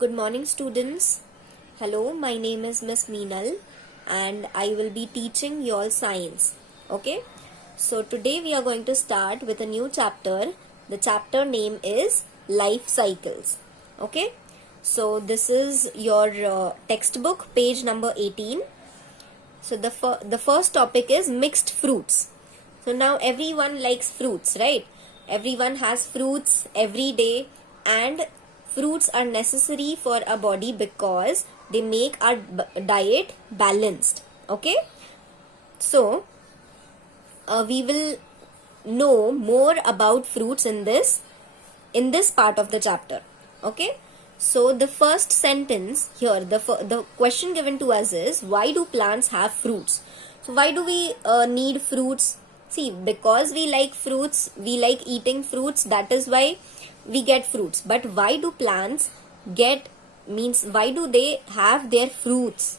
Good morning, students. Hello, my name is Miss Meenal and I will be teaching you all science. Okay, so today we are going to start with a new chapter. The chapter name is Life Cycles. Okay, so this is your textbook, page number 18. So the first topic is mixed fruits. So now everyone likes fruits, right? Everyone has fruits every day, and fruits are necessary for our body because they make our diet balanced. Okay, so we will know more about fruits in this part of the chapter. Okay, so the first sentence here, the question given to us is, why do plants have fruits? So why do we need fruits? See, because we like fruits, we like eating fruits, that is why we get fruits. But why do plants why do they have their fruits?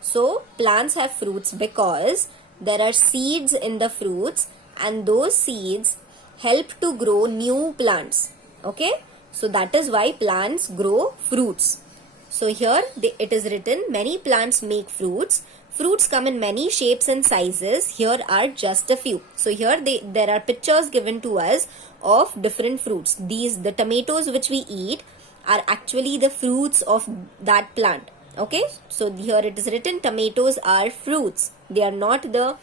So plants have fruits because there are seeds in the fruits, and those seeds help to grow new plants. Okay, so that is why plants grow fruits. So here it is written, many plants make fruits. Fruits come in many shapes and sizes. Here are just a few. So here there are pictures given to us of different fruits. The tomatoes which we eat are actually the fruits of that plant. Okay, so here it is written, tomatoes are fruits. They are not the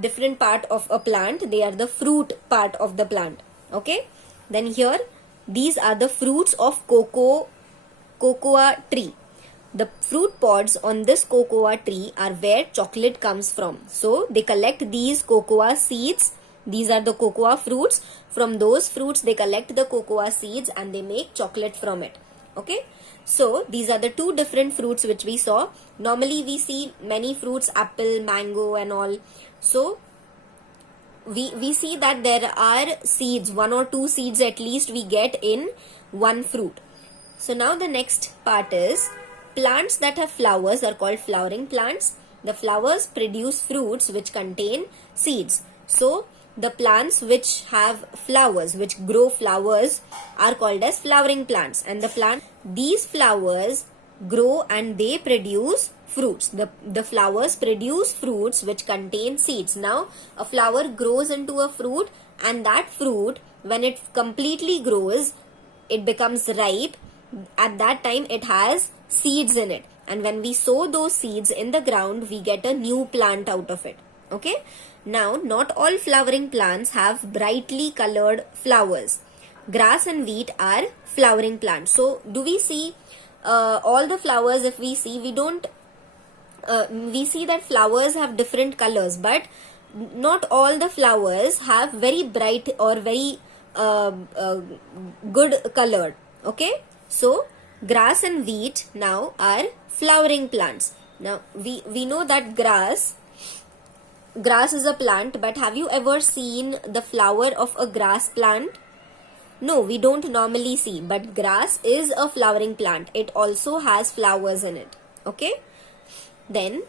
different part of a plant. They are the fruit part of the plant. Okay, then here these are the fruits of cocoa tree. The fruit pods on this cocoa tree are where chocolate comes from. So they collect these cocoa seeds. These are the cocoa fruits. From those fruits they collect the cocoa seeds and they make chocolate from it. Okay, so these are the two different fruits which we saw. Normally we see many fruits, apple, mango and all. So we see that there are seeds, one or two seeds at least we get in one fruit. So now the next part is, plants that have flowers are called flowering plants. The flowers produce fruits which contain seeds. So the plants which have flowers, which grow flowers, are called as flowering plants. And these flowers grow and they produce fruits. The flowers produce fruits which contain seeds. Now a flower grows into a fruit, and that fruit, when it completely grows, it becomes ripe. At that time it has seeds in it, and when we sow those seeds in the ground, we get a new plant out of it. Okay, now not all flowering plants have brightly colored flowers. Grass and wheat are flowering plants. So do we see all the flowers? If we see, we see that flowers have different colors, but not all the flowers have very bright or very good colored. Okay, so grass and wheat now are flowering plants. Now we know that grass is a plant, but have you ever seen the flower of a grass plant? No, we don't normally see, but grass is a flowering plant. It also has flowers in it. Okay, then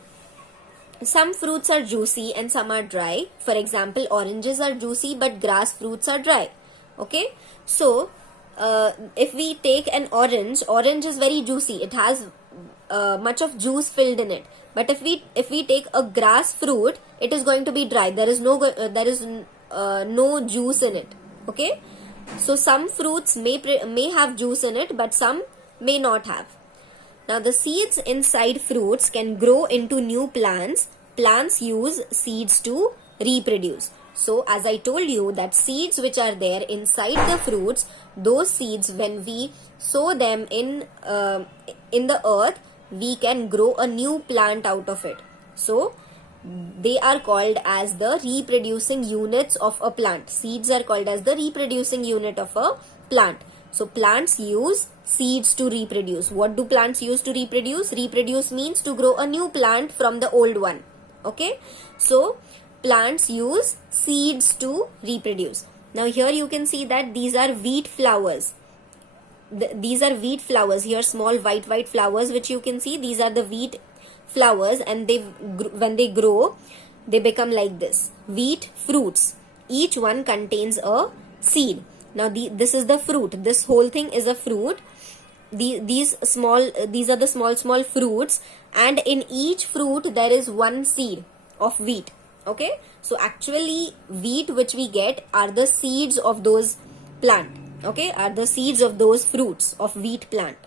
some fruits are juicy and some are dry. For example, oranges are juicy but grass fruits are dry. Okay, so if we take an orange is very juicy. It has much of juice filled in it. But if we take a grass fruit, it is going to be dry. There is no juice in it. Okay, so some fruits may have juice in it, but some may not have. Now the seeds inside fruits can grow into new plants. Plants use seeds to reproduce. So as I told you that seeds which are there inside the fruits, those seeds, when we sow them in the earth, we can grow a new plant out of it. So they are called as the reproducing units of a plant. Seeds are called as the reproducing unit of a plant. So plants use seeds to reproduce. What do plants use to reproduce? Reproduce means to grow a new plant from the old one. Okay, so plants use seeds to reproduce. Now here you can see that these are wheat flowers. These are wheat flowers. Here small white flowers which you can see, these are the wheat flowers, and when they grow, they become like this, wheat fruits. Each one contains a seed. Now this is the fruit. This whole thing is a fruit, these are the small fruits, and in each fruit there is one seed of wheat. Okay, so actually wheat which we get are the seeds of those plant. Okay, are the seeds of those fruits of wheat plant.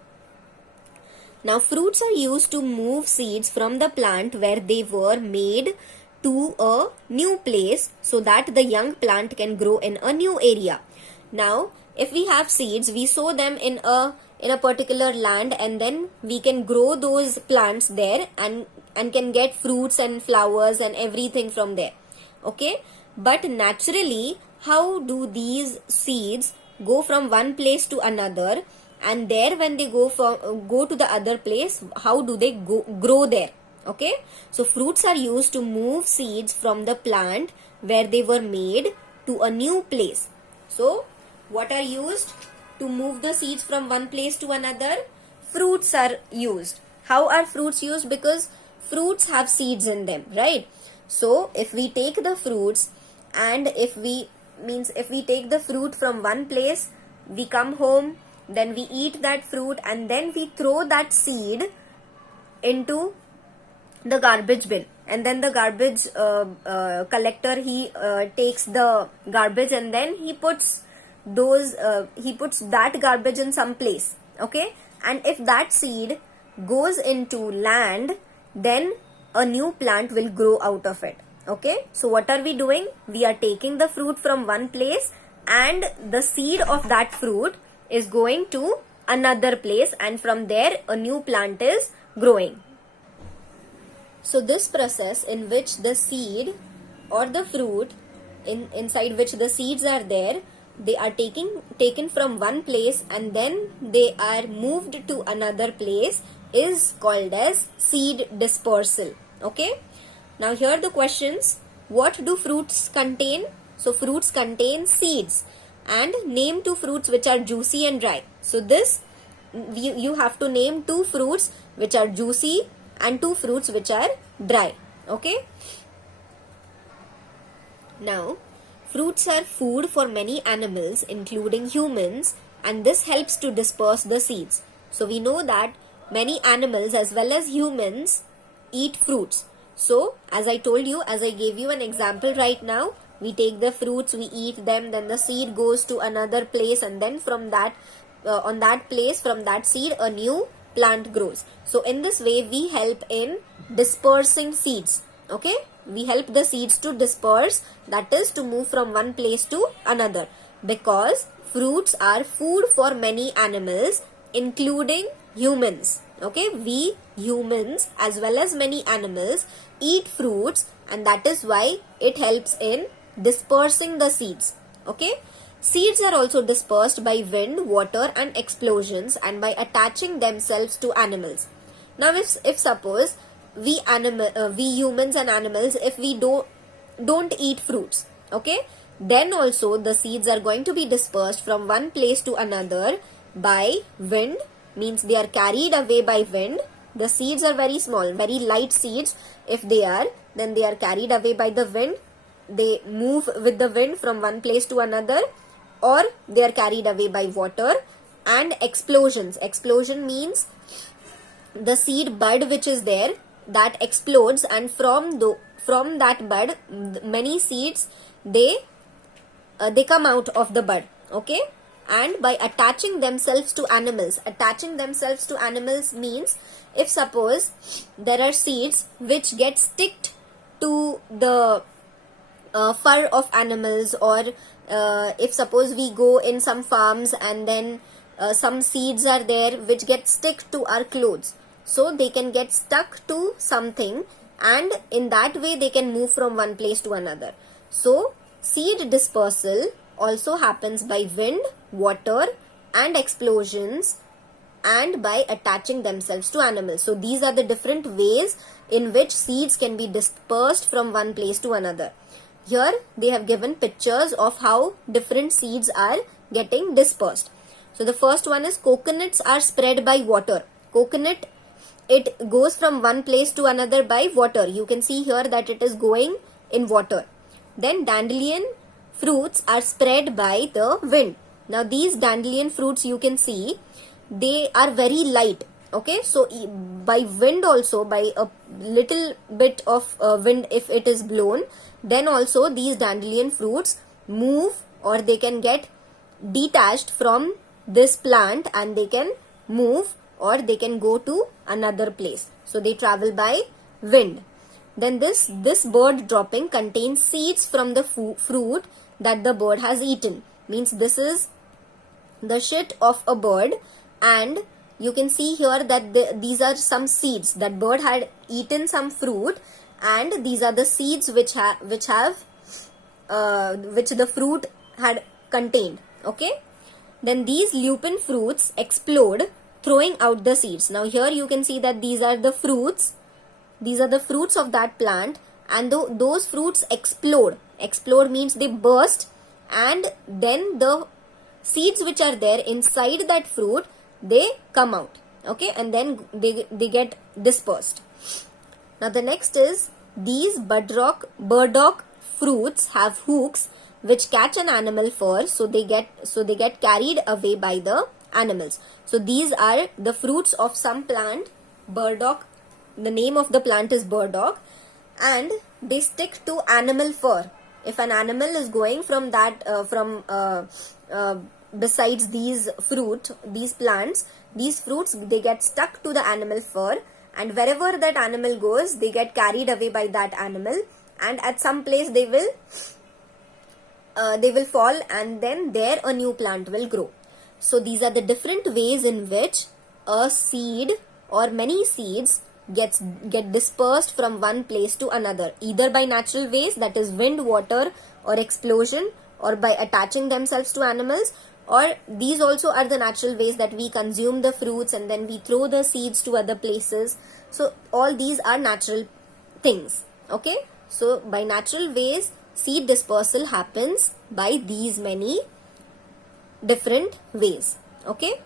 Now fruits are used to move seeds from the plant where they were made to a new place so that the young plant can grow in a new area. Now if we have seeds, we sow them in a particular land, and then we can grow those plants there, and can get fruits and flowers and everything from there. Okay, but naturally, how do these seeds go from one place to another, and there when they go to the other place, how do they grow there? Okay, so fruits are used to move seeds from the plant where they were made to a new place. So what are used to move the seeds from one place to another? Fruits are used. How are fruits used? Because fruits have seeds in them, right? So if we take the fruits, and if we take the fruit from one place, we come home, then we eat that fruit, and then we throw that seed into the garbage bin, and then the garbage collector, he takes the garbage, and then he puts that garbage in some place. Okay, and if that seed goes into land, then a new plant will grow out of it. Okay, so what are we doing? We are taking the fruit from one place, and the seed of that fruit is going to another place, and from there a new plant is growing. So this process in which the seed or the fruit inside which the seeds are there, they are taken from one place and then they are moved to another place, is called as seed dispersal. Okay, now here the questions: what do fruits contain? So fruits contain seeds, and name two fruits which are juicy and dry. So this you have to name two fruits which are juicy and two fruits which are dry. Okay, now fruits are food for many animals including humans, and this helps to disperse the seeds. So we know that many animals as well as humans eat fruits. So as I told you, as I gave you an example right now, we take the fruits, we eat them, then the seed goes to another place, and then from that on that place, from that seed, a new plant grows. So in this way we help in dispersing seeds. Okay, we help the seeds to disperse, that is to move from one place to another, because fruits are food for many animals including humans. Okay, we humans as well as many animals eat fruits, and that is why it helps in dispersing the seeds. Okay, seeds are also dispersed by wind, water and explosions, and by attaching themselves to animals. Now if suppose we humans and animals, if we don't eat fruits, okay, then also the seeds are going to be dispersed from one place to another by wind, means they are carried away by wind. The seeds are very small, very light seeds. If they are, then they are carried away by the wind. They move with the wind from one place to another, or they are carried away by water. And explosions. Explosion means the seed bud which is there, that explodes, and from that bud many seeds they come out of the bud. Okay, and by attaching themselves to animals. Attaching themselves to animals means, if suppose there are seeds which get sticked to the fur of animals, or if suppose we go in some farms and then some seeds are there which get stick to our clothes, so they can get stuck to something, and in that way they can move from one place to another. So seed dispersal also happens by wind, water and explosions, and by attaching themselves to animals. So these are the different ways in which seeds can be dispersed from one place to another. Here they have given pictures of how different seeds are getting dispersed. So the first one is coconuts are spread by water. Coconut, it goes from one place to another by water. You can see here that it is going in water. Then dandelion fruits are spread by the wind. Now these dandelion fruits, you can see they are very light. Okay, so by wind also, by a little bit of wind, if it is blown, then also these dandelion fruits move, or they can get detached from this plant and they can move, or they can go to another place. So they travel by wind. Then this bird dropping contains seeds from the fruit that the bird has eaten. Means this is the shit of a bird, and you can see here that these are some seeds. That bird had eaten some fruit, and these are the seeds which the fruit had contained. Okay, then these lupin fruits explode, throwing out the seeds. Now here you can see that these are the fruits. These are the fruits of that plant, and those fruits explode. Explode means they burst, and then the seeds which are there inside that fruit, they come out. Okay, and then they get dispersed. Now the next is, these burdock fruits have hooks which catch an animal fur, so they get carried away by the animals. So these are the fruits of some plant, burdock. The name of the plant is burdock, and they stick to animal fur. If an animal is going from that besides these plants, these fruits, they get stuck to the animal fur, and wherever that animal goes, they get carried away by that animal, and at some place they will fall, and then there a new plant will grow. So these are the different ways in which a seed or many seeds get dispersed from one place to another, either by natural ways, that is wind, water, or explosion, or by attaching themselves to animals, or these also are the natural ways that we consume the fruits and then we throw the seeds to other places. So all these are natural things. Okay, so by natural ways, seed dispersal happens by these many different ways. Okay,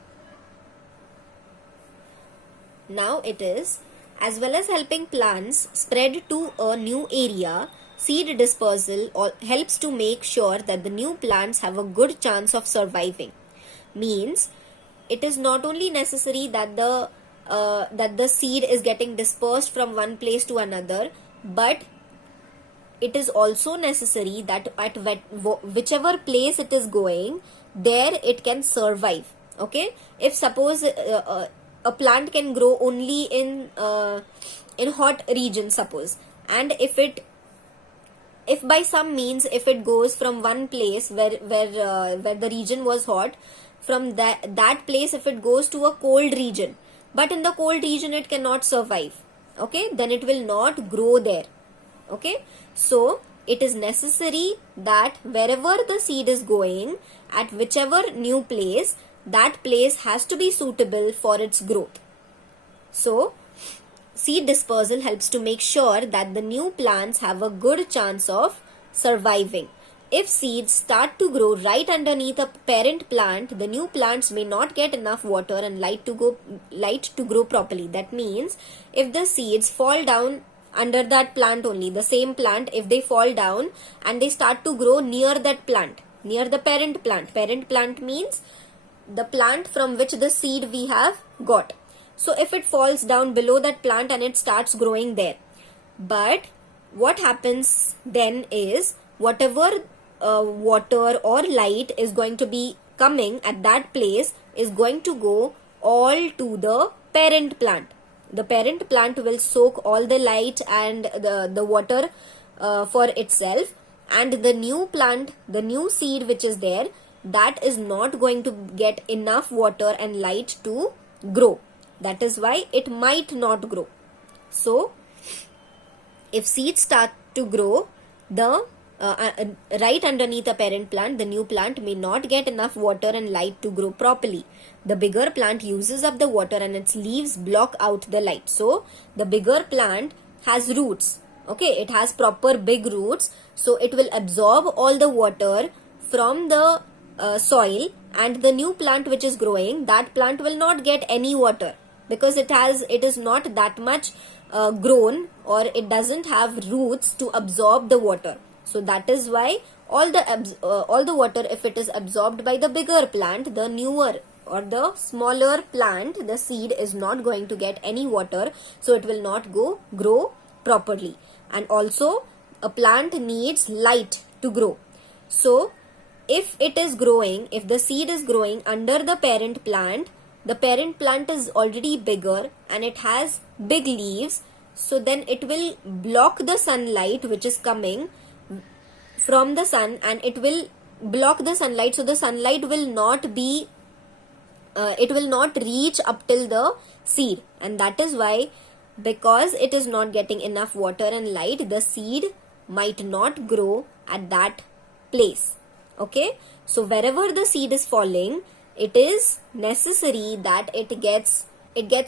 now it is, as well as helping plants spread to a new area, seed dispersal helps to make sure that the new plants have a good chance of surviving. Means it is not only necessary that the seed is getting dispersed from one place to another, but it is also necessary that at whichever place it is going, there it can survive. Okay, if suppose a plant can grow only in hot region, suppose, and if by some means, if it goes from one place where the region was hot, from that place, if it goes to a cold region, but in the cold region it cannot survive, okay, then it will not grow there. Okay, so it is necessary that wherever the seed is going, at whichever new place, that place has to be suitable for its growth. So seed dispersal helps to make sure that the new plants have a good chance of surviving. If seeds start to grow right underneath a parent plant, the new plants may not get enough water and light to grow properly. That means if the seeds fall down under that plant only, the same plant, if they fall down and they start to grow near that plant, near the parent plant means the plant from which the seed we have got. So if it falls down below that plant and it starts growing there, but what happens then is, whatever water or light is going to be coming at that place is going to go all to the parent plant. The parent plant will soak all the light and the water for itself, and the new plant, the new seed which is there, that is not going to get enough water and light to grow. That is why it might not grow. So if seeds start to grow right underneath a parent plant, the new plant may not get enough water and light to grow properly. The bigger plant uses up the water and its leaves block out the light. So the bigger plant has roots. Okay, it has proper big roots, so it will absorb all the water from the soil, and the new plant which is growing, that plant will not get any water because it is not that much grown, or it doesn't have roots to absorb the water. So that is why all the water, if it is absorbed by the bigger plant, the newer or the smaller plant, the seed is not going to get any water, so it will not grow properly. And also a plant needs light to grow. So if it is growing, if the seed is growing under the parent plant is already bigger and it has big leaves, so then it will block the sunlight which is coming from the sun, and it will block the sunlight, so the sunlight will not be it will not reach up till the seed, and that is why, because it is not getting enough water and light, the seed might not grow at that place. Okay, so wherever the seed is falling, it is necessary that it gets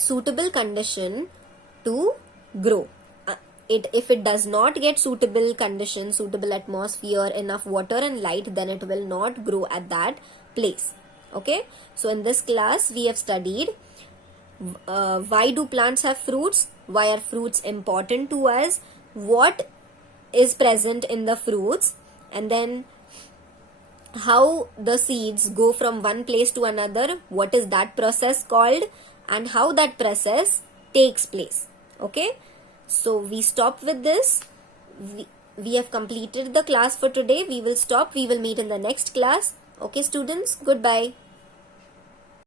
suitable condition to grow. If it does not get suitable condition, suitable atmosphere, enough water and light, then it will not grow at that place. Okay, so in this class we have studied why do plants have fruits, why are fruits important to us, what is present in the fruits, and then how the seeds go from one place to another, what is that process called, and how that process takes place. Okay, so we stop with this. We have completed the class for today. We will stop. We will meet in the next class. Okay, students, goodbye.